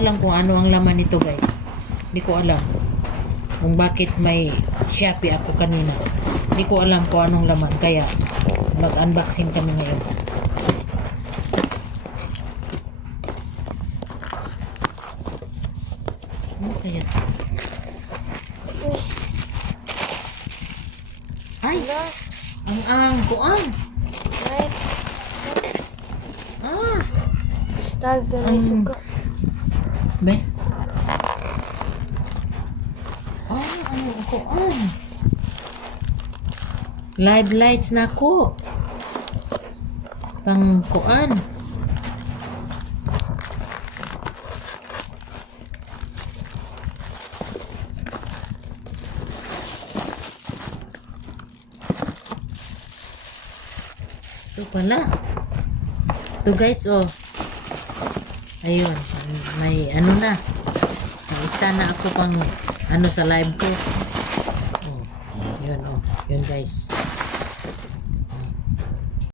Alam kung ano ang laman nito, guys. Hindi ko alam kung bakit may Shopee ako kanina. Hindi ko alam kung anong laman, kaya mag-unboxing kami ngayon. Ano kaya? Ay! Wala. Ang kuan! Right. Ah! Stag na may suka. Be? Ah, ano ang kuan? Live lights na ko. Pang kuan. Ito pala. Ito guys, oh. Ayun. May ano na. May isa na ako pang ano sa live ko. Oh. Yun, oh. Yun guys.